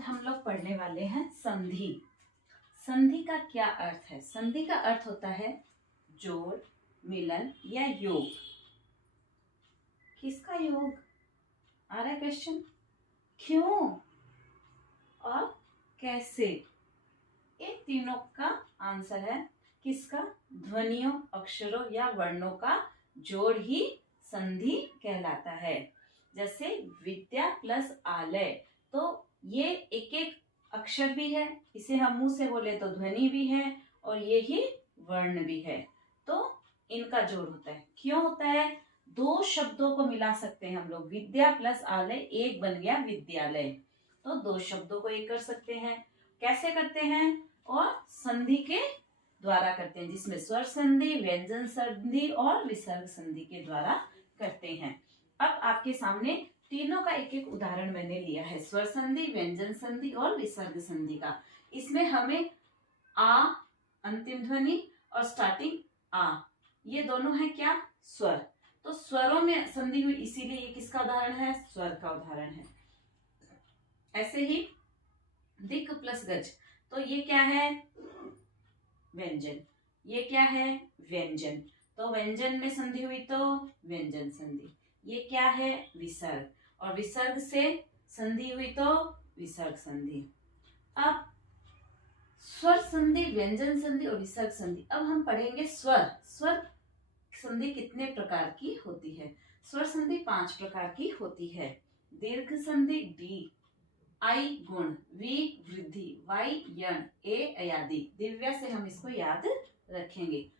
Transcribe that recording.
आज हम लोग पढ़ने वाले हैं संधि। संधि का क्या अर्थ है? संधि का अर्थ होता है जोड़, मिलन या योग। किसका योग? आ रहा है क्वेश्चन। क्यों और कैसे? इन तीनों का आंसर है किसका? ध्वनियों, अक्षरों या वर्णों का जोड़ ही संधि कहलाता है। जैसे विद्या प्लस आलय, तो ये एक एक अक्षर भी है, इसे हम मुंह से बोले तो ध्वनि भी है और ये ही वर्ण भी है, तो इनका जोड़ होता है। क्यों होता है? दो शब्दों को मिला सकते हैं हम लोग। विद्या प्लस आलय एक बन गया विद्यालय, तो दो शब्दों को एक कर सकते हैं। कैसे करते हैं? और संधि के द्वारा करते हैं, जिसमें स्वर संधि, व्यंजन संधि और विसर्ग संधि के द्वारा करते हैं। अब आपके सामने तीनों का एक एक उदाहरण मैंने लिया है, स्वर संधि, व्यंजन संधि और विसर्ग संधि का। इसमें हमें आ अंतिम ध्वनि और स्टार्टिंग आ, ये दोनों है क्या? स्वर। तो स्वरों में संधि हुई, इसीलिए ये किसका उदाहरण है? स्वर का उदाहरण है। ऐसे ही दिक् प्लस गज, तो ये क्या है? व्यंजन। ये क्या है? व्यंजन। तो व्यंजन में संधि हुई तो व्यंजन संधि। ये क्या है? विसर्ग। और विसर्ग से संधि हुई तो विसर्ग संधि। अब स्वर संधि, व्यंजन संधि और विसर्ग संधि। अब हम पढ़ेंगे स्वर। स्वर संधि कितने प्रकार की होती है? स्वर संधि 5 प्रकार की होती है। दीर्घ संधि डी, आई गुण, वी वृद्धि, वाई यण, ए अयादि। दिव्या से हम इसको याद रखेंगे।